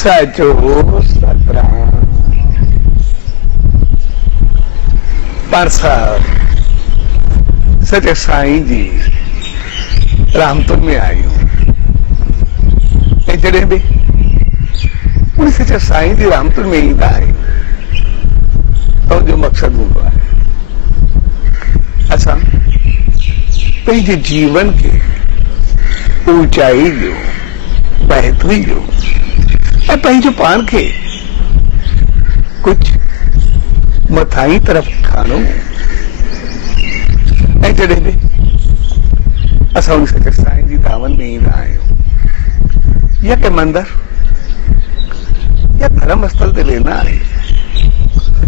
सचो सतराम। पर साहब सचे साईं जी रामपुर में आई हूं। जड़े भी उन सचे साईं जी रामपुर में ईंदा आहियूं तो जो मकसद हूंदो आहे असां पंहिंजे जीवन के ऊंचाई जो बेहतरी जो ऐं पंहिंजो पान खे कुछ मथाई तरफ खानो ऐं जॾहिं बि असां उन सचे साईं जी धामन में ईंदा आहियूं या के मंदिर या धर्म स्थल ते वेंदा आहियूं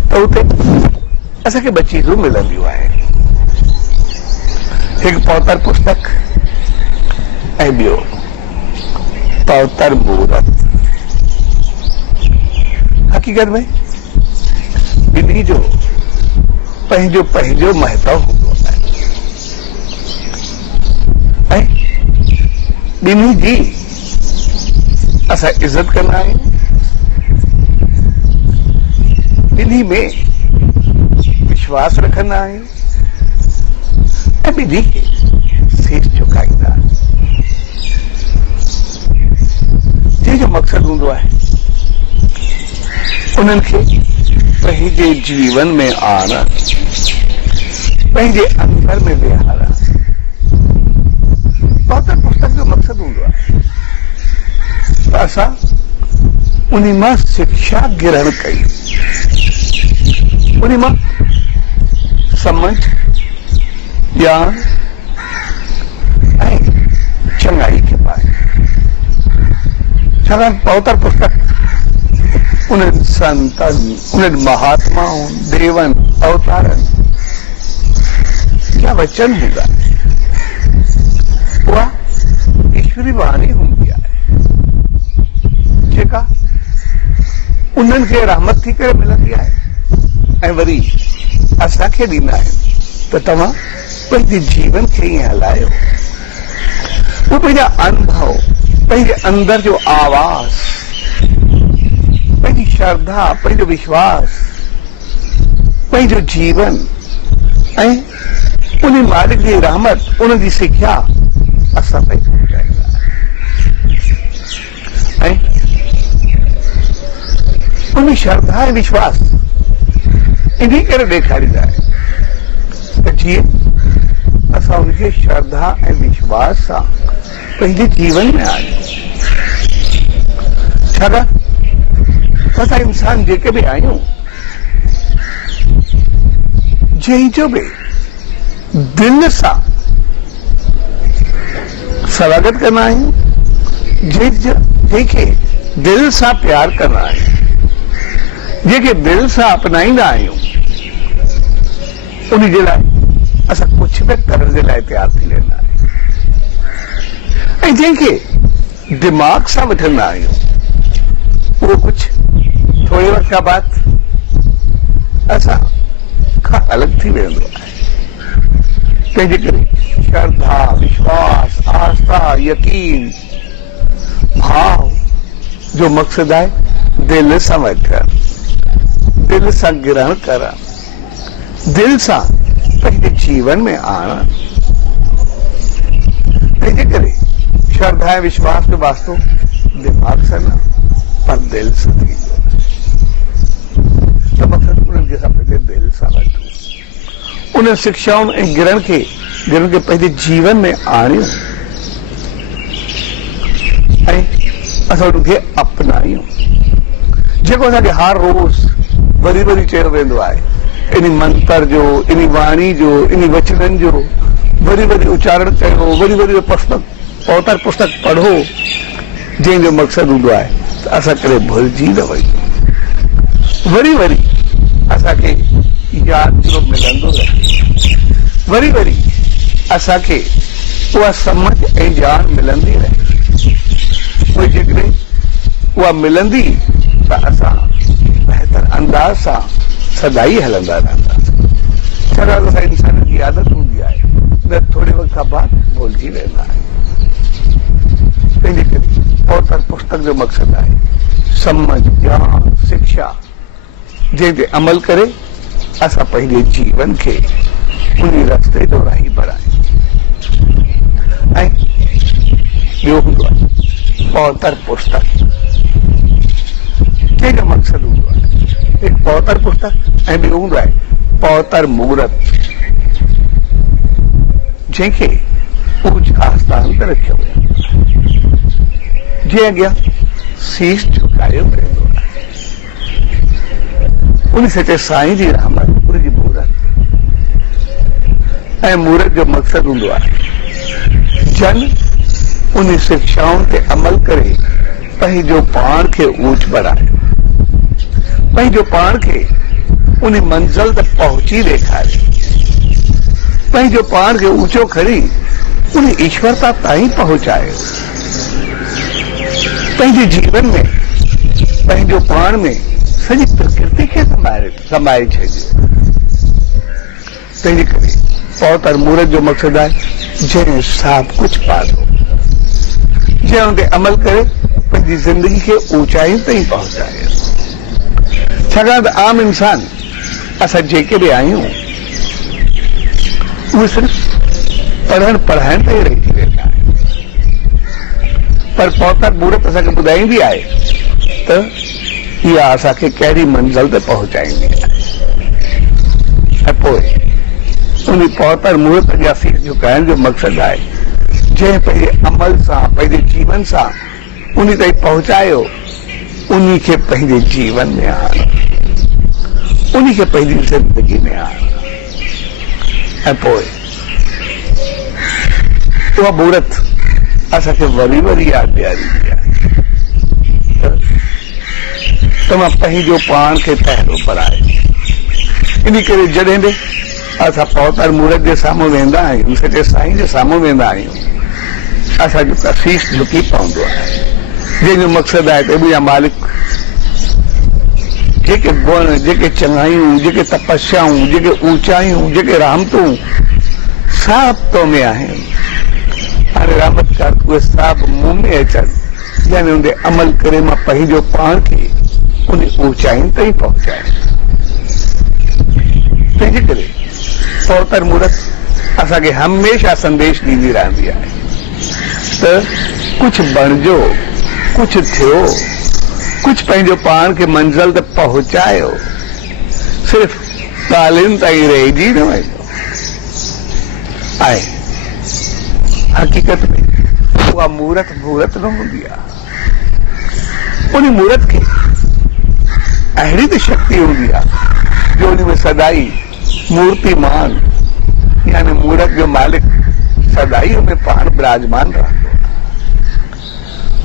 त उते असांखे ॿ चीजूं मिलंदियूं आहिनि। हिकु पवित्र पुस्तक ऐं ॿियो पवित्र मूर्त। हकीकत में ॿिन्ही जो पंहिंजो पंहिंजो महत्व हूंदो आहे ऐं ॿिन्ही जी असां इज़त कंदा आहियूं। ॿिन्ही में विश्वास रखंदा आहियूं ऐं ॿिन्ही खे शीश झुकाईंदा। जंहिंजो मक़सदु हूंदो आहे उन्हनि खे पंहिंजे जीवन में आणण, पंहिंजे अंदर में विहारण। पवित्र पुस्तक जो मक़सदु हूंदो आहे त असां उन मां शिक्षा ग्रहण कयूं, उन मां समझ ज्ञान ऐं चङाई खे पायूं। छाकाणि पवित्र पुस्तक उन्हनि संतनि, उन्हनि महात्माउनि, देवनि, अवतारनि जा वचन हूंदा आहिनि। उहा ईश्वरी वाणी हूंदी आहे जेका उन्हनि खे रहमत थी करे मिलंदी आहे ऐं वरी असांखे ॾींदा आहिनि त तव्हां पंहिंजे जीवन खे ईअं हलायो। उहे पंहिंजा अनुभव, पंहिंजे अंदर जो आवाज़, पंहिंजी श्रद्धा, पंहिंजो विश्वास, पंहिंजो जीवन ऐं उन मालिक जी रहमत, उन जी सिख्या असां ताईं पहुचाईंदा ऐं उन श्रद्धा ऐं विश्वास इन करे ॾेखारींदा आहिनि त जीअं असां उनखे श्रद्धा ऐं विश्वास सां पंहिंजे जीवन में आणियूं। छाकाणि असां इंसान जेके बि आहियूं जंहिंजो बि दिल सां स्वागत कंदा आहियूं, जंहिंखे दिल सां प्यार कंदा आहियूं, जंहिंखे दिल सां अपनाईंदा आहियूं, उन जे लाइ असां कुझु बि करण जे लाइ तयार थी वेंदा आहियूं। ऐं जंहिंखे दिमाग़ सां वठंदा आहियूं उहो कुझु थोरे वक़्त खां बाद असां खां अलॻि थी वेंदो आहे। तंहिंजे करे श्रद्धा, विश्वास, आस्था, यकीन, भाव जो मक़सदु आहे दिल सां वठणु, दिल सां ग्रहण करणु, दिल सां पंहिंजे जीवन में आणणु। तंहिंजे करे श्रद्धा ऐं विश्वास जो वास्तो दिमाग़ सां न पर दिल सां थींदो आहे। त मक़सदु उन्हनि खे असां पंहिंजे दिल सां वठूं, उन शिक्षाउनि ऐं गिरनि खे पंहिंजे जीवन में आणियूं ऐं असां उनखे अपनायूं। जेको असांखे हर रोज़ वरी वरी चयो वेंदो आहे, इन मंत्र जो, इन वाणी जो, इन वचननि जो वरी वरी उच्चारण कयो, वरी वरी पवित्र पुस्तक पढ़ो, जंहिंजो मक़सदु हूंदो आहे त असां कॾहिं भुलिजी न वञूं। वरी वरी असांखे यादि जो मिलंदो रहे, वरी वरी असांखे उहा समझ ऐं ॼाण मिलंदी रहे। उहे जेकॾहिं उहा मिलंदी त असां बहितर अंदाज़ सां सदाई हलंदा रहंदासीं। छाकाणि असां इंसान जी आदत हूंदी आहे न थोरे वक़्त खां बाद भुलिजी वेंदा आहियूं। तंहिंजे करे पवित्र पुस्तक जो मक़सदु आहे समझ ज्ञान शिक्षा जंहिं ते अमल करे असां पंहिंजे जीवन खे उन रस्ते जो राही बढ़ायूं। ऐं ॿियो हूंदो आहे पौतर पुस्तक, जंहिंजो मक़सदु हूंदो आहे हिकु पौतर पुस्तक ऐं ॿियो हूंदो आहे पौतर मुहूर्त, जंहिंखे ऊच आस्थान ते रखियो वियो आहे, जे अॻियां शीश झुकायो वेंदो आहे। उन सचे साईं जी रहमत उनजी मुहूर्त, ऐं मुहूर्त जो मक़सदु हूंदो आहे जन उन शिक्षाउनि ते अमल करे पंहिंजो पाण खे ऊच बढ़ाए, पंहिंजो पाण खे उन मंज़िल ते पहुची ॾेखारे, पंहिंजो पाण खे ऊचो खणी उन ईश्वरता ताईं पहुचाए, पंहिंजे जीवन में पंहिंजो पाण में सॼी प्रकृति खे समाए छॾियो। तंहिंजे करे पौतर मुहूर्त जो मक़सदु आहे जंहिं सभु कुझु पातो, जंहिं ते अमल करे पंहिंजी ज़िंदगी खे ऊचाई ताईं पहुचाए। छाकाणि त आम इंसान असां जेके बि आहियूं उहे सिर्फ़ु पढ़ाइण ताईं रहिजी वेंदा आहिनि, पर पौतर मुहूर्त असांखे ॿुधाईंदी आहे त इहा असांखे कहिड़ी मंज़िल ते पहुचाईंदी आहे। ऐं पोइ उन पौतर मुहूर्त जा शीश झुकाइण जो मक़सदु आहे जंहिं पंहिंजे अमल सां पंहिंजे जीवन सां उन ताईं पहुचायो, उन खे पंहिंजे जीवन में आणो, उन खे पंहिंजी ज़िंदगी में आणो। ऐं पोइ उहा मुहूर्त असांखे वरी वरी यादि ॾियारींदी आहे त मां पंहिंजो पाण खे पहिरियों पढ़ाए। इन करे जॾहिं बि असां पौतर मुहूर्त जे साम्हूं वेंदा आहियूं, सचे साईं जे साम्हूं वेंदा आहियूं, असांजो शीश झुकी पवंदो आहे, जंहिंजो मक़सदु आहे त मुंहिंजा मालिक जेके गुण, जेके चङायूं, जेके तपस्याऊं, जेके ऊचायूं, जेके रहमतूं सभु तो में आहिनि, हाणे रहमत कर उहे सभु मूं में अचनि, यानी उन ते अमल करे मां पंहिंजो पाण खे उन ऊचाइनि ताईं पहुचाए। तंहिंजे करे पौतर मुहूर्त असांखे हमेशह संदेश ॾींदी रहंदी आहे त कुझु बणिजो, कुझु थियो, कुझु पंहिंजो पाण खे मंज़िल ते पहुचायो, सिर्फ़ु ॻाल्हियुनि ताईं रहिजी न वञो। ऐं हक़ीक़त में उहा मुहूर्त न हूंदी आहे, उन मुहूर्त खे अहिड़ी त शक्ति हूंदी आहे जो उन में सदाई मूर्तिमान यानी मुहूर्त जो मालिक सदाई उनमें पाण विराजमान रहंदो।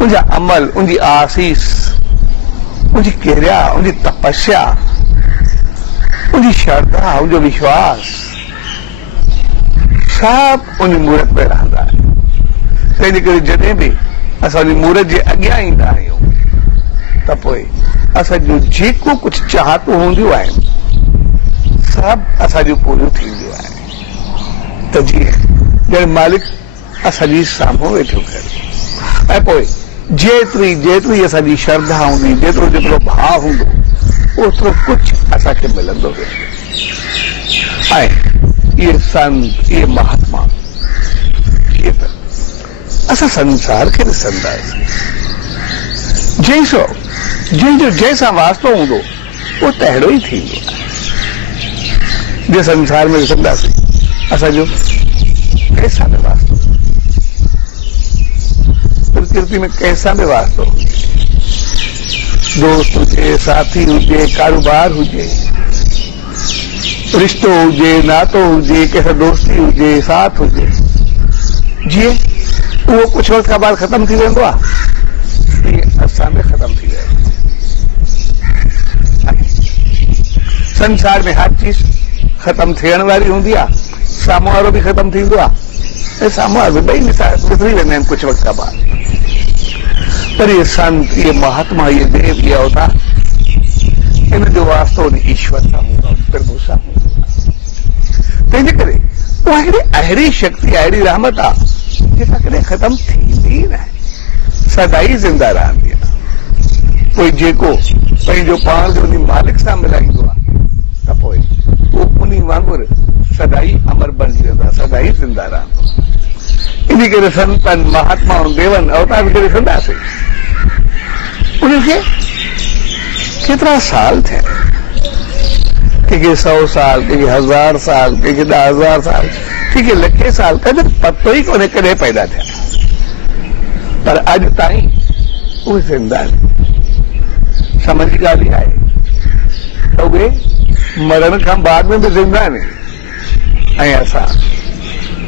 उनजा अमल, उनजी आसीस, उनजी क्रिया, उनजी तपस्या, उनजी श्रद्धा, उनजो विश्वास सभु उन मुहूर्त में रहंदा आहिनि। तंहिंजे करे जॾहिं बि असां उन मुहूर्त जे अॻियां ईंदा आहियूं त पोइ असांजो जेको कुझु चाहतूं हूंदियूं आहिनि सभु असांजूं पूरियूं थींदियूं आहिनि। त जीअं ॼण मालिक असांजी साम्हूं वेठो करे, ऐं पोइ जेतिरी असांजी श्रद्धा हूंदी, जेतिरो भाव हूंदो, ओतिरो कुझु असांखे मिलंदो वेंदो। ऐं इहे संत, इहे महात्मा, इहे त असां संसार खे ॾिसंदासीं, जंहिंजो जंहिंसां वास्तो हूंदो उहो तहिड़ो ई थींदो आहे। जे संसार में ॾिसंदासीं असांजो कंहिंसां बि वास्तो, प्रकृति में कंहिंसां बि वास्तो हुजे, दोस्त हुजे, साथी हुजे, कारोबार हुजे, रिश्तो हुजे, नातो हुजे, कंहिंसां दोस्ती हुजे, साथ हुजे, जीअं उहो कुझु वक़्त खां बाद ख़तम थी वेंदो आहे, तीअं असां बि ख़तम थी वेंदो। संसार में हर चीज ख़तम थियण वारी हूंदी आहे, साम्हूं वारो बि ख़तम थींदो आहे, ऐं साम्हूं वारो ॿई गुज़री वेंदा आहिनि कुझु वक़्त खां बाद। पर इहे संत, इहे महात्मा, इहे देव, इहे अवतार, इन जो वास्तो उन ईश्वर सां हूंदो आहे, प्रभु सां हूंदो आहे। तंहिंजे करे उहा हिकिड़ी अहिड़ी शक्ति, अहिड़ी रहमत आहे जेका कॾहिं ख़तम थींदी न आहे, सदाई ज़िंदा रहंदी आहे। कोई जेको पंहिंजो पाण जो उन मालिक सां मिलाईंदो आहे त पोइ उहो उन वांगुरु सदाई अमर बणिजी वेंदो आहे, सदाई ज़िंदा रहंदो। इन करे संतनि महात्माउनि देवनि अवतार खे ॾिसंदासीं, उनखे केतिरा साल थिया, कंहिंखे 100 साल, कंहिंखे 1000 साल, कंहिंखे 10,000 साल, कंहिंखे लखे साल, कॾहिं पतो ई कोन्हे कॾहिं पैदा थिया, पर अॼु ताईं उहे ज़िंदा आहिनि। समझ जी ॻाल्हि आहे त उहे मरण खां बाद में बि ज़िंदा आहिनि, ऐं असां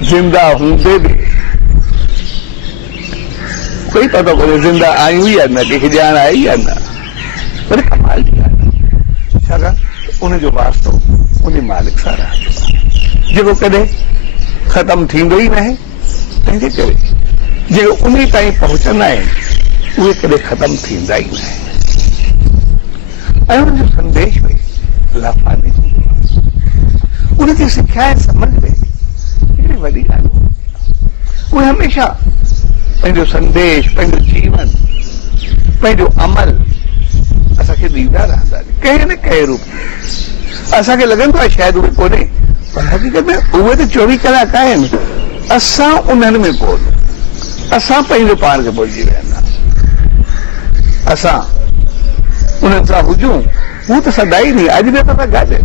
ज़िंदा हूंदे बि कोई पतो कोन्हे ज़िंदा आहियूं या न, कंहिंखे ॼाण आहे या न। पर कमाल जी ॻाल्हि आहे, छाकाणि उनजो वास्तो उन मालिक सां रहंदो आहे, जेको कॾहिं ख़तमु थींदो ई न आहे। तंहिंजे करे जेको उन ताईं पहुचंदा आहिनि उहे कॾहिं ख़तमु थींदा ई न आहिनि, ऐं उनजो संदेश में लाफानी हूंदो आहे, उनजी सिख्या ऐं समझ में हिकिड़ी वॾी ॻाल्हि हूंदी आहे। उहे हमेशह पंहिंजो संदेश, पंहिंजो जीवन, पंहिंजो अमल असांखे ॾींदा रहंदा आहिनि कंहिं न कंहिं रूप में। असांखे लॻंदो आहे शायदि उहे कोन्हे, पर हक़ीक़त में उहे त 24 कलाक आहिनि, असां उन्हनि में कोन, असां पंहिंजो पाण खे भुलिजी विया आहिनि। असां उन्हनि सां हुजूं, हू त सदाई नहीं, अॼु बि असां गॾु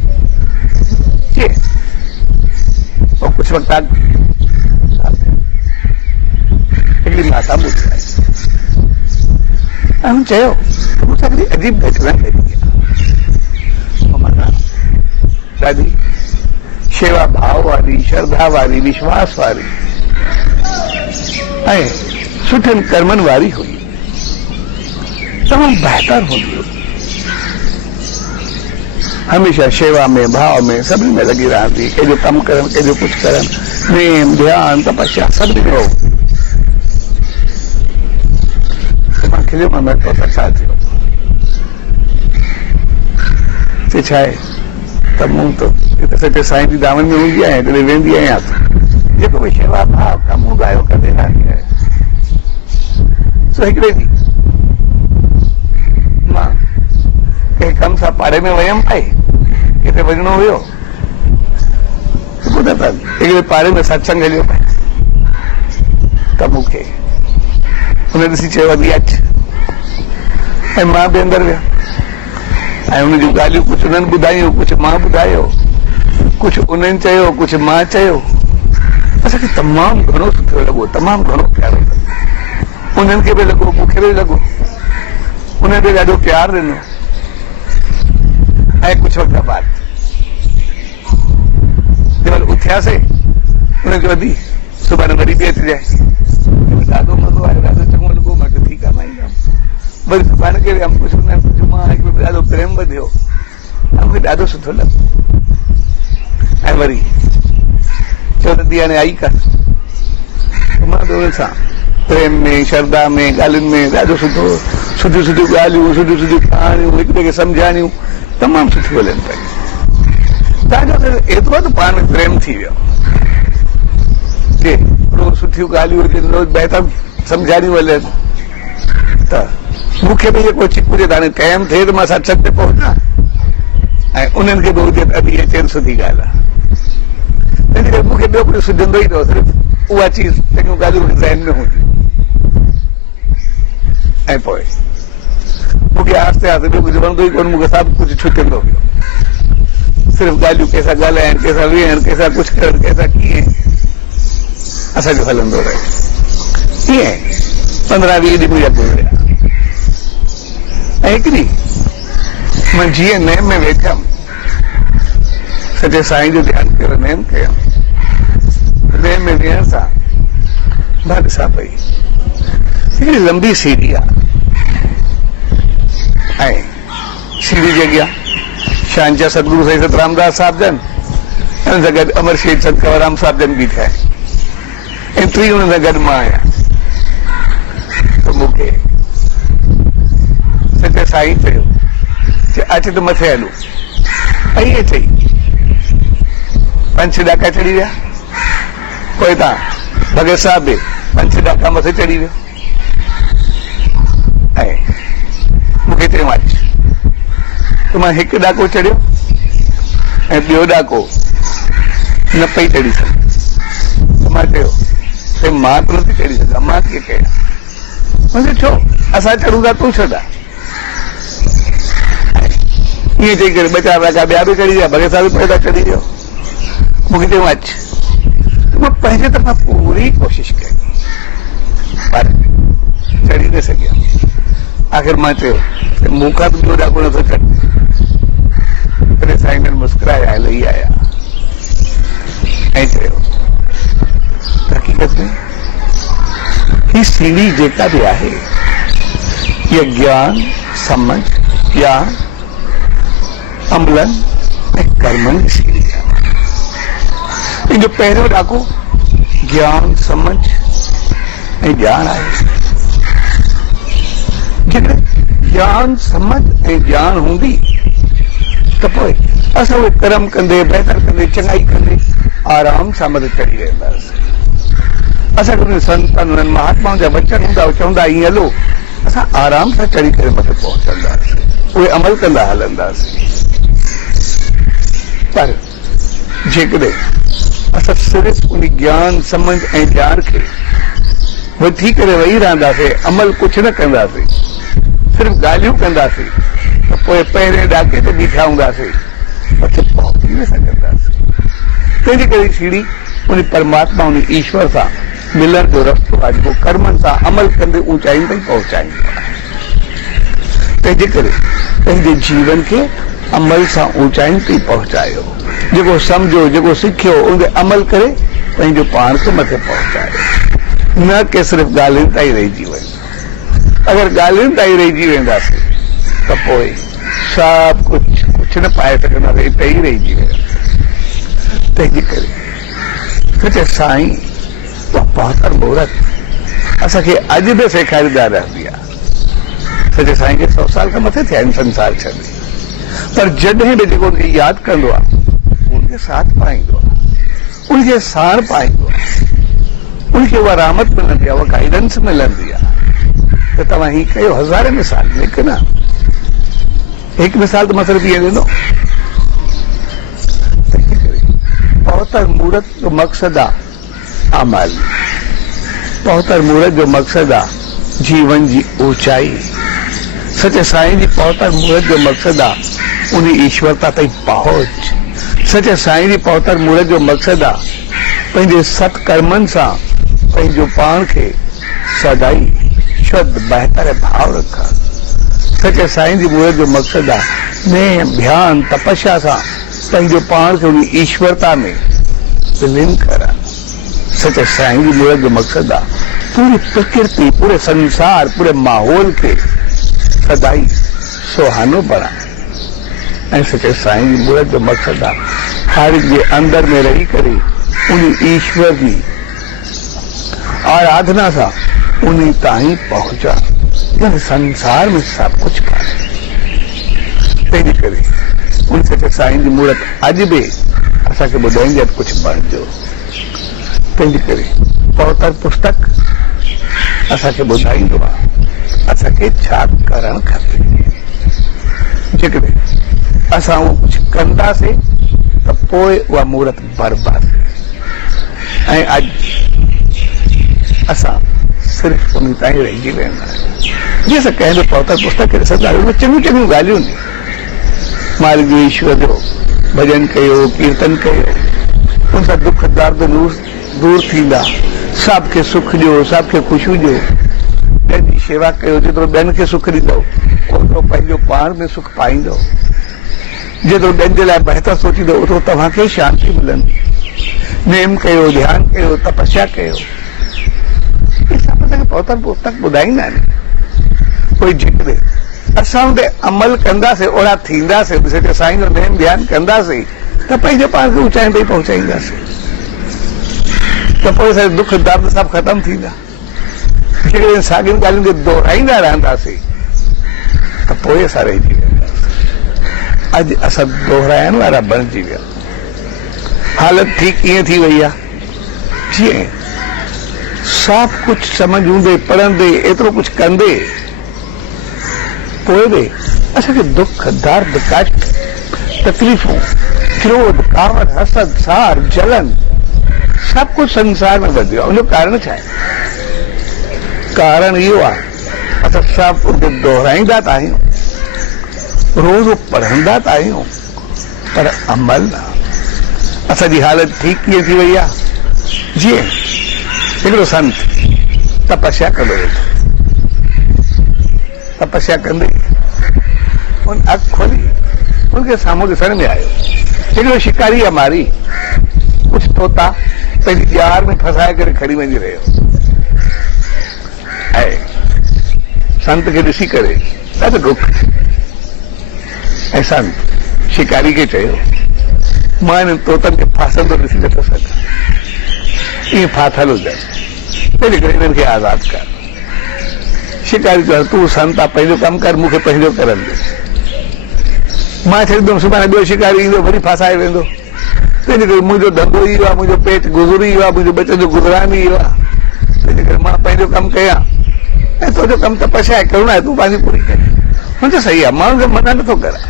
और कुछ वक्त हिकिड़ी माता ॿुधाई ऐं हुन चयो त मूंसां हिकिड़ी अजीब घटना घटी आहे, ॾाढी शेवा भाव वारी, श्रद्धा वारी, विश्वास वारी ऐं सुठनि कर्मनि वारी हुई, तमामु बहितर हूंदी हुई, हमेशा शेवा में, भाव में, सभिनी में लगी रहंदी, कंहिंजो कमु करनि, कंहिंजो कुझु करनि, नेम, ध्यान, तपस्या सभिनी में हो। मां खिलियो, मां वेठो त छा थियो? चए छा आहे त मूं त सचे साईं जी दामन में हूंदी आहियां, तॾहिं वेंदी आहियां, जेको बि शेवा भाव कमु हूंदो आहे कंदे रहंदी आहे। सो हिकिड़े ॾींहुं मां कंहिं कम सां पाड़े में वयमि, भाई किथे वञिणो हुयो, ॿुध त हिकिड़े पाड़े में सत्संग हलियो पए, त मूंखे हुन ॾिसी चयो अॼु अच, ऐं मां बि अंदरि विया, ऐं हुन जूं ॻाल्हियूं कुझु उन्हनि ॿुधायूं, कुझु मां ॿुधायो, कुझु उन्हनि चयो, कुझु मां चयो। असांखे तमामु घणो सुठो लॻो, तमामु घणो प्यारो लॻो, उन्हनि खे बि लॻो, मूंखे बि लॻो, उन्हनि बि ॾाढो प्यारु ॾिनो। ऐं कुझु वक़्त बाद जंहिंमहिल उथियासीं, उन्हनि चयो अदी सुभाणे वरी बि अचिजांइ, ॾाढो मज़ो आयो, ॾाढो चङो लॻो, मां चयो ठीकु आहे, मां ईंदमि। वरी सुभाणे खे वियमि, कुझु उन्हनि, कुझु मां, हिकिड़ो ॾाढो प्रेम वधियो ऐं मूंखे ॾाढो सुठो लॻो। ऐं वरी चयो त दी हाणे आई कर, मां त उन सां प्रेम में, श्रद्धा में, ॻाल्हियुनि में ॾाढो सुठो, सुठियूं सुठियूं ॻाल्हियूं, सुठियूं सुठियूं कहाणियूं, हिक ॿिए खे सम्झाइणियूं तमामु सुठियूं हलनि पयूं। तव्हांजो एतिरो त पाण में प्रेम थी वियो कि रोज़ सुठियूं ॻाल्हियूं हुजनि, रोज़ बहितर सम्झाइणियूं हलनि, त मूंखे बि जेको चिकू जे हाणे टाइम थिए त मां सत्संग ते पहुचां, ऐं उन्हनि खे बि हुजे त अभी अचनि, सुठी ॻाल्हि आहे। तंहिंजे करे मूंखे ॿियो कुझु सुझंदो ई न हो, सिर्फ़ु उहा चीज़ चङियूं ॻाल्हियूं ज़हन में हूंदियूं। ऐं पोइ मूंखे आस्ते आस्ते ॿियो कुझु वणंदो ई कोन, मूंखे सभु कुझु छुटंदो वियो, सिर्फ़ु ॻाल्हियूं कंहिंसां ॻाल्हाइण, कंहिंसां वेहण, कंहिंसां कुझु करणु, कंहिंसां कीअं असांजो हलंदो रहे। ईअं 15-20 ॾींहं मुंहिंजा गुज़रिया, ऐं हिकिड़ी मां जीअं नेम में वेठमि, सचे साईं जो ध्यानु कयो, नेम कयमि, नेम में वेहण सां मां ॾिसां पई हिकिड़ी लंबी सीढ़ी आहे, ऐं सीढ़ी जे अॻियां शांचा सतगुरु साईं सतरामदास साहिब जन, हुन सां गॾु अमर शेठ संत कंवरराम साहिब जन बीठा आहिनि, ऐं टी हुन सां गॾु मां आहियां। त मूंखे सचे साईं चयो अच त मथे हलूं, ऐं ईअं चई 5-6 ॾाका चढ़ी विया, पोइ तव्हां भगत साहिब बि 5-6 ॾाका मथे चढ़ी वियो, ऐं मूंखे चयो अच। त मां हिकु ॾाको चढ़ियो ऐं ॿियो ॾाको न पई चढ़ी सघां। त मां चयो भई मां त नथी चढ़ी सघां, मां कीअं कयां? मुंहिंजो छो, असां चढ़ूं था, तूं छॾा। ईअं चई करे ॿ चारि ॾाका ॿिया बि चढ़ी विया, भॻे सां बि पैदा चढ़ी वियो। मूंखे चयो अच। मां पंहिंजे तरफ़ां पूरी कोशिश कई पर चढ़ी न सघिया। आख़िर मां चयो मूंखां त ॿियो ॾाको नथो चढ़े। तॾहिं साईं जन मुस्कुराया, हली आया ऐं चयो हक़ीक़त में ही सीढ़ी जेका बि आहे इहा ज्ञान समझ या अमलनि ऐं कर्मनि जी सीढ़ी आहे। इन जो पहिरियों ॾाको ज्ञान समझ ऐं ॼाण आहे। जेकॾहिं ज्ञान समझ ऐं ॼाण हूंदी त पोइ असां उहे कर्म कंदे, बहितर कंदे, चङाई कंदे आराम सां मथे चढ़ी वेंदासीं। असांखे संतनि महात्माउनि जा वचन हूंदा, चवंदा ईअं हलो, असां आराम सां चढ़ी करे मथे पहुचंदासीं, उहे अमल कंदा हलंदासीं। पर जेकॾहिं असां सिर्फ़ उन ज्ञान समझ ऐं ॼाण खे वठी करे वेही रहंदासीं, अमल कुझु न कंदासीं, सिर्फ़ ॻाल्हियूं कंदासीं, त पोइ पहिरें ॾाके ते बीठा हूंदासीं, मथे पहुची न सघंदासीं। तंहिंजे करे सीढ़ी उन परमात्मा, उन ईश्वर सां मिलण जो रस्तो आहे जेको कर्मनि सां अमल कंदे ऊचाइनि ताईं पहुचाईंदो आहे। तंहिंजे करे पंहिंजे जीवन खे अमल सां ऊचाइनि ताईं पहुचायो। जेको सम्झो, जेको सिखियो, उन ते अमल करे पंहिंजो पाण खे मथे पहुचायो, न कि सिर्फ़ ॻाल्हियुनि ताईं रहिजी वञे। अगरि ॻाल्हियुनि ताईं रहिजी वेंदासीं त पोइ सभु कुझु न पाए सघंदासीं, हिते ई रहिजी वेंदासीं। तंहिंजे करे साईं पहुतर मुहूर्त असांखे अॼु बि सेखारींदा रहंदी आहे। सचे साईं खे 100 साल खां मथे थिया आहिनि संसार छॾे, पर जॾहिं बि जेको उनखे यादि कंदो आहे उनखे साथ पाईंदो आहे, उनखे सार पाईंदो आहे, उनखे उहा रहमत मिलंदी आहे, उहा गाइडेंस मिलंदी आहे। त तव्हां हीअ कयो, हज़ारे मिसाल, लेकिन हिकु मिसाल त मां सिर्फ़ इहो ॾिनो। पहुतर मुहूर्त जो मक़सदु आहे अमल, पहुतर मुहूर्त जो मक़सदु आहे जीवन जी ऊचाई। सचे साईं जी पहुतर मुहूर्त जो मक़सदु आहे उन ईश्वरता ताईं पहुच। सचे साईं जी पहुतर मुहूर्त जो मक़सदु आहे पंहिंजे सत्कर्मनि सां पंहिंजो पाण खे सदाई शुद्ध बहितर भाव रखणु। सचे साईं जी मुहूर्त जो मक़सदु आहे नेम, ध्यान, तपस्या सां पंहिंजो पाण खे उन ईश्वरता में विलीन करणु। सचे साईं जी मुहूर्त जो मक़सदु आहे पूरी प्रकृति, पूरे संसार, पूरे माहौल खे सदाई सुहानो बणाइणु। ऐं सचे साईं जी मुहूर्त जो मक़सदु आहे हर जे अंदर में रही करे उन ईश्वर जी आराधना सां उन ताईं पहुचणु। यानी संसार में सभु कुझु कान्हे। तंहिंजे करे उन सचे साईं जी मुहूर्त अॼु बि असांखे ॿुधाईंदी आहे कुझु बणिजो। तंहिंजे करे पहुतर पुस्तक असांखे ॿुधाईंदो आहे असांखे छा करणु खपे। जेकॾहिं असां उहो कुझु कंदासीं त पोइ उहा मुहूर्त बर्बाद। ऐं अॼु असां सिर्फ़ु उन ताईं रहिजी वेंदासीं। जीअं असां कंहिं बि पहुतर पुस्तक खे ॾिसंदा आहियूं, चङियूं चङियूं ॻाल्हियूं आहिनि। मालिक जो, ईश्वर जो भॼन कयो, कीर्तन कयो, उन सां दुख दर्द दूर थींदा। सभ खे सुख ॾियो, सभ खे ख़ुशियूं ॾियो। ॿियनि जी शेवा कयो, जेतिरो ॿियनि खे सुख ॾींदो ओतिरो पंहिंजो पाण में सुख पाईंदो। जेतिरो ॿियनि जे लाइ बहितर सोचींदो ओतिरो तव्हांखे शांती मिलंदी। नेम कयो, ध्यानु कयो, तपस्या कयो, पहुतर पुस्तक ॿुधाईंदा आहिनि। कोई जेकॾहिं असां उते अमल कंदासीं, ओड़ा थींदासीं, सचे साईं जो नेम ध्यानु कंदासीं त पंहिंजे पाण खे ऊचाई ताईं पहुचाईंदासीं। त पोइ असांजा दुख दर्द सभु ख़तमु थींदा। जेकॾहिं साॻियुनि ॻाल्हियुनि खे दोहराईंदा रहंदासीं त पोइ असां रहिजी वेंदासीं। अॼु असां दोहराइण वारा बणिजी विया। हालत ठीक ईअं थी वई आहे जीअं सभु कुझु समझ हूंदे, पढ़ंदे, एतिरो कुझु कंदे पोइ बि असांखे दुख दर्द कष्ट तकलीफ़ूं क्रोध कावड़ हसद सार जलन सब कुछ संसार में वधियो आहे। उनजो कारण छा आहे? कारण इहो आहे असां सभु उनखे दोहराईंदा त आहियूं, रोज़ पढ़ंदा त आहियूं, पर अमल न। असांजी हालत ठीकु कीअं थी वई आहे? जीअं हिकिड़ो संत तपस्या कंदो वेठो, तपस्या कंदे उन अखि खोली, उनखे साम्हूं ॾिसण में आयो हिकिड़ो शिकारी आहे मारी कुझु तोता पंहिंजी जार में फसाए करे खणी वञी रहियो। ऐं संत खे ॾिसी करे ॾाढो दुख ऐं संत शिकारी खे चयो, मां हिन तोतनि खे फासंदो ॾिसी नथो सघां, ईअं फाथल हुजनि, तंहिंजे करे हिननि खे आज़ादु कर। शिकारी चयो, तूं संत आहे, पंहिंजो कमु कर, मूंखे पंहिंजो करण ॾे। मां छॾींदुमि, सुभाणे ॿियो शिकारी ईंदो वरी फासाए वेंदो, तंहिंजे करे मुंहिंजो धंधो इहो आहे, मुंहिंजो पेट गुज़री वियो आहे, मुंहिंजो बचनि जो गुज़रान इहो आहे, तंहिंजे करे मां पंहिंजो कमु कयां ऐं तुंहिंजो कमु तपस्या आहे, करुणा आहे, तूं पंहिंजी पूरी करे। मुंहिंजो सही आहे, माण्हुनि खे मना नथो करां,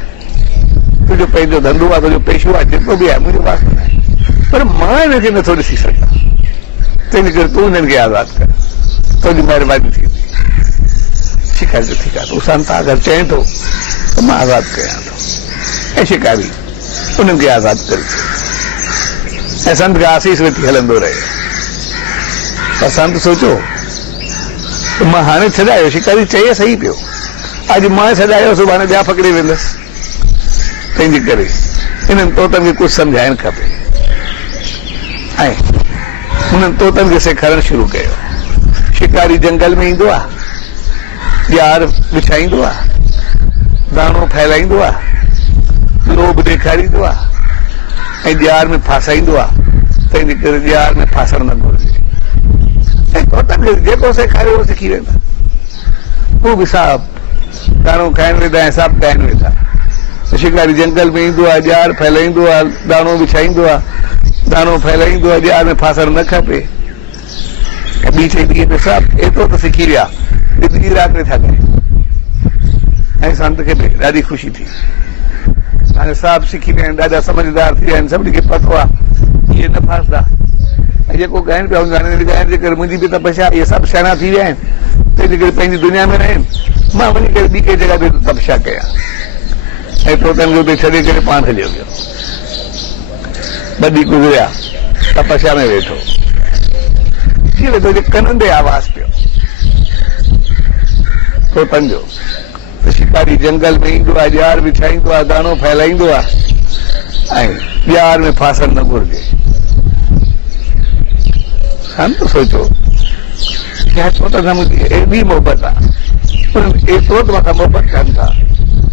तुंहिंजो पंहिंजो धंधो आहे, तुंहिंजो पेशो आहे, जेको बि आहे मुंहिंजो वास न आहे, पर मां हिनखे नथो ॾिसी सघां, तंहिंजे करे तूं हिननि खे आज़ादु कर, तुंहिंजी महिरबानी थींदी। शिकारी जो ठीकु आहे, तूं संत अगरि चए थो त मां आज़ादु कयां थो। ऐं शिकारी उन्हनि खे आज़ादु करे छॾियो ऐं संत खे आसीस वेठी हलंदो रहियो। पर संत सोचियो त मां हाणे छॾायो, शिकारी चए सही पियो, अॼु मां छॾायो सुभाणे ॿिया पकिड़े वेंदसि, तंहिंजे करे इन्हनि तोतनि खे कुझु सम्झाइणु खपे। ऐं हुननि तोतनि खे सेखारणु शुरू कयो। शिकारी जंगल में ईंदो आहे, ॼार विछाईंदो आहे, दाणो फैलाईंदो आहे, लोभ ॾेखारींदो आहे ऐं ॼार में फासाईंदो आहे, तंहिंजे करे ॼार में फासणु न घुरिजे। ऐं तोतनि खे जेको सेखारियो उहो सिखी वेंदा, हू बि साहु दाणो खाइण वेंदा ऐं साहु ॻाइण वेंदा। शिकारी जंगल में ईंदो आहे, ॼार फैलाईंदो आहे, दाणो विछाईंदो आहे, दाणो फैलाईंदो आहे, ॼार में फासणु न खपे। ऐं ॿी टे ॾींहं में सभु एतिरो त सिखी विया, ॾींहुं राति में था कनि। ऐं संत खे बि ॾाढी ख़ुशी थी, हाणे सभु सिखी विया आहिनि, ॾाढा समझदार थी विया आहिनि, सभिनी खे पतो आहे इहे न फासदा। ऐं जेको ॻाइण पिया हूंदा आहिनि, ॻाइण जे करे मुंहिंजी बि तपस्या, इहे सभु सियाणा थी विया आहिनि, तंहिंजे करे पंहिंजी दुनिया में रहनि, मां वञी करे ॿी कंहिं जॻह ते तपस्या कयां। ऐं तोतनि खे उते छॾे करे पाण हलियो वियो। ॿ ॾींहं गुज़रिया, तपस्या में वेठो, जीअं वेठो जे कननि ते आवाज़ पियो तोतनि जो, त शिकारी जंगल में ईंदो आहे, ॼार विछाईंदो आहे, दाणो फैलाईंदो आहे ऐं ॼार में फासणु न घुरिजे। संत सोचियो कि तोतनि सां मुंहिंजी एॾी मोहबत आहे, उन्हनि एतिरो त मूंखां मोहबत कनि था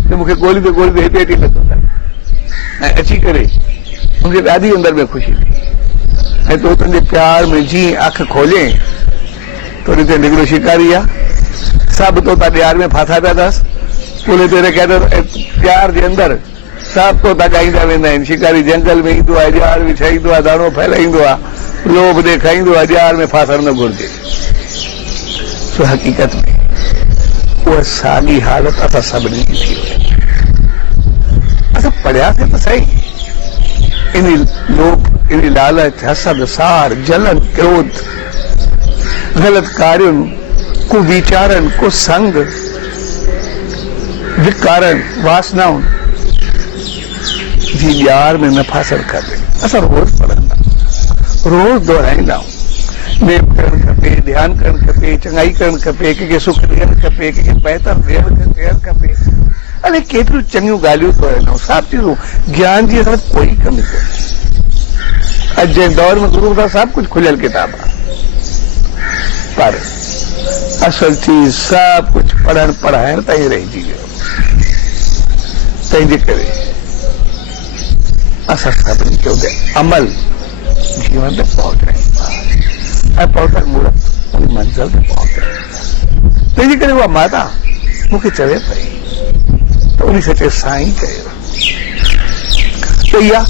त मूंखे ॻोल्हींदे ॻोल्हींदे हिते हेठि नथो थियनि। ऐं अची करे मुंहिंजे ॾाढी अंदरि में ख़ुशी थी। ऐं तोतनि जे प्यार में जीअं अखि खोले थोरी देरि हिकिड़ो शिकारी आहे, सभु तोता ॼार में फाथा पिया अथसि, पुले ते रखिया अथसि, प्यार जे अंदरि सभु तोता ॻाईंदा वेंदा आहिनि। शिकारी जंगल में ईंदो आहे, ॼार विछाईंदो आहे, दाणो फैलाईंदो आहे, लोभ ॾेखारींदो आहे, ॼार में फासणु न घुरिजे। सो हक़ीक़त में उहा साॻी हालत असां सभिनी जी थी वई। असां पढ़ियासीं त सही, इन लोभ, इन लालच, हसद, सार, जलन, क्रोध, ग़लत कार्युनि, कुविचारनि, कुसंग, विकारनि, वासनाउनि जी ॼार में न फासणु खपे। असां रोज़ पढ़ंदा, रोज़ दोहराईंदा आहियूं, नेम करणु खपे, ध्यानु करणु खपे, चङाई करणु खपे, कंहिंखे सुख ॾियणु खपे, कंहिंखे बहितर ॾियणु खपे। अरे केतिरियूं चङियूं ॻाल्हियूं दोहराईंदा आहियूं, सभु चीज़ूं ज्ञान जी असां कोई कमी कोन्हे। अॼु जे दौर में गुरू सां सभु कुझु खुलियल किताब आहे, पर असल चीज़ सभु कुझु पढ़णु पढ़ाइण ताईं रहिजी वियो। तंहिंजे करे असां सभिनी खे उते अमल जीवन ते पहुचायूं ऐं पहुचण मूर्त उन मंज़िल ते पहुचायूं। तंहिंजे करे उहा माता मूंखे चवे पई त उन सचे साईं चयो त इहा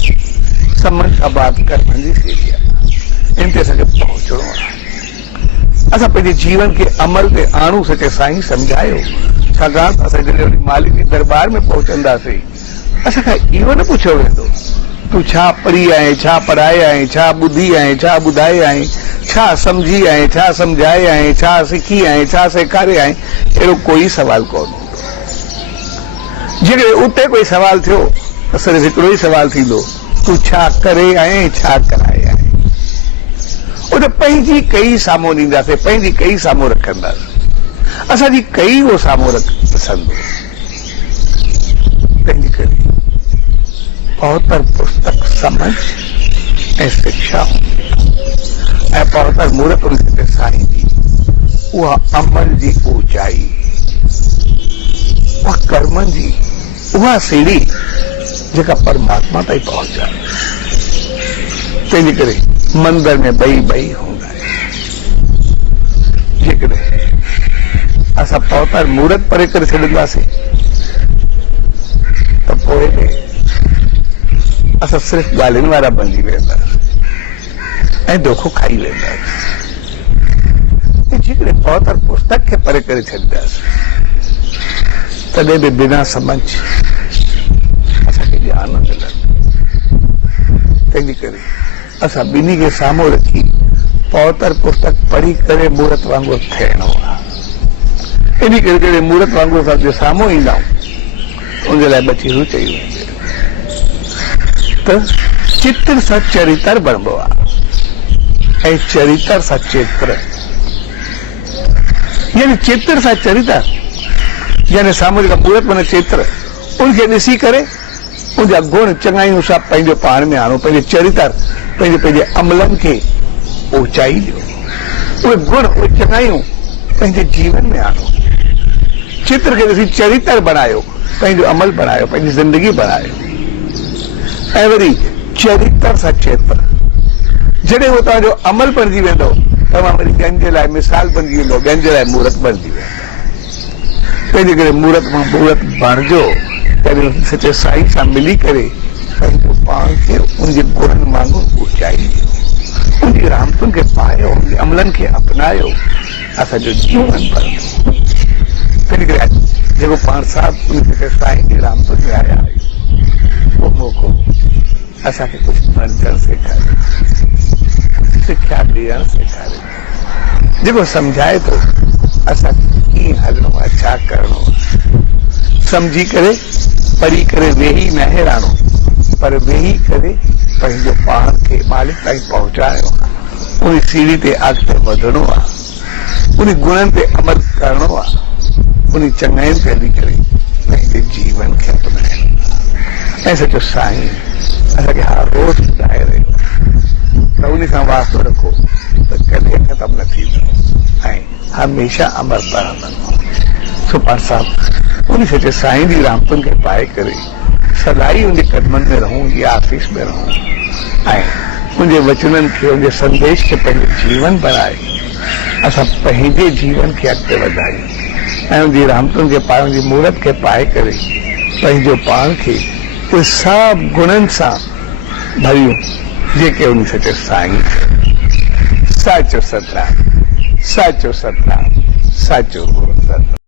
समझ सां बात करण जी सीढ़ी आहे, इन ते असांखे पहुचणो आहे। असां पंहिंजे जीवन खे अमल ते आणू, सचे साईं सम्झायो छाकाणि त असां जॾहिं मालिक जे दरबार में पहुचंदासीं असांखां इहो न पुछियो वेंदो तूं छा पढ़ी आहीं, छा पढ़ाए आहीं, छा ॿुधी आहीं, छा ॿुधाए आहीं, छा सम्झी आहीं, छा सम्झाए आहीं, छा सिखी आहीं, छा सेखारे आहीं। अहिड़ो कोई सवाल कोन हूंदो। जेकॾहिं उते कोई सवाल थियो त सिर्फ़ु हिकिड़ो ई सवाल थींदो तूं छा करे आहीं, छा कराए आहीं। उते पंहिंजी कई साम्हूं ॾींदासीं, पंहिंजी कई साम्हूं रखंदासीं। असांजी कई उहो साम्हूं रखंदो। तंहिंजे करे पहुतर पुस्तक समझ ऐं शिक्षा ऐं पहुतर मूर्त उनखे साईं जी उहा अमल जी ऊचाई, उहा कर्मनि जी उहा सीढ़ी जेका परमात्मा ताईं पहुचाए। तंहिंजे करे मंदर में ॿई हूंदा आहिनि। जेकॾहिं असां पहुतर मूर्त परे करे छॾींदासीं त पोइ असां सिर्फ़ु ॻाल्हियुनि वारा बणिजी वेंदासीं ऐं धोखो खाई वेंदासीं। जेकॾहिं पहुतर पुस्तक खे परे करे छॾींदासीं तॾहिं बि बिना समझ असांखे ॼाण न मिलंदी। तंहिंजे करे असां ॿिन्ही खे साम्हूं रखी पहुतर पुस्तक पढ़ी करे मूर्त वांगुरु थियणो आहे। इन करे जॾहिं मूर्त वांगुरु असां जे साम्हूं ईंदा आहियूं उनजे लाइ ॿ चीजूं चई वेंदियूं त चित्र सां चरित्र बणिबो आहे ऐं चरित्र सां चित्र। यानी चित्र सां चरित्र यानी साम्हूं जेका मूर्त माना चित्र उनखे ॾिसी करे उनजा गुण चङायूं सां पंहिंजो पाण में आणो, पंहिंजे चरित्र पंहिंजे अमलनि खे ऊचाई ॾियो। उहे गुण उहे चङायूं पंहिंजे जीवन में आणो। चित्र खे ॾिसी चरित्र बणायो, पंहिंजो अमल बणायो, पंहिंजी ज़िंदगी बणायो। ऐं वरी चरित्र सां चित्र जॾहिं उहो तव्हांजो अमल बणिजी वेंदो तव्हां वरी ॿियनि जे लाइ मिसाल बणिजी वेंदो, ॿियनि जे लाइ मूर्त बणिजी वेंदो। तंहिंजे करे मूर्त मां मूर्त बणिजो तॾहिं सचे साईं सां मिली करे पंहिंजो पाण खे उनजे गुणनि वांगुरु ऊचाई ॾियो, उनजी रहमतुनि खे पायो, उनजे अमलनि खे अपनायो, असांजो जीवन बणिजो। तंहिंजे करे जेको पाण साहिबु उनखे साईं जी रहमतुनि में आया आहियूं उहो मौक़ो असांखे कुझु बणजणु सेखारे, कुझु सिख्या ॾियणु सेखारे, जेको सम्झाए थो असांखे कीअं हलणो आहे, छा करणो आहे। सम्झी करे पढ़ी करे वेही न हैरानो पर वेही करे पंहिंजो पाण खे मालिक ताईं पहुचाइणो आहे। उन सीढ़ी ते अॻिते वधणो आहे, उन गुणनि ते अमल करणो आहे, उन चङाइनि ते हली करे पंहिंजे जीवन खे अपनाइणो आहे। ऐं सचो साईं असांखे हर रोज़ ॿुधाए रहियो त उन सां वास्तो रखो त कॾहिं ख़तमु न थींदो ऐं हमेशह अमर रहंदो। सो पाण साहिबु उन सचे साईं जी रहमतुनि खे पाए करे सदाई उनजे कदमनि में रहूं, इहा आशीष में रहूं ऐं उनजे वचननि खे उनजे संदेश खे पंहिंजो जीवन बणाए असां पंहिंजे जीवन खे अॻिते वधायूं ऐं उनजी रहमतुनि खे पाए, उनजी मूर्त खे पाए करे पंहिंजो पाण खे उहे सभु गुणनि सां भरियूं जेके उन सचे साईं साचो सतनाम, साचो सतनाम, साचो सतनाम।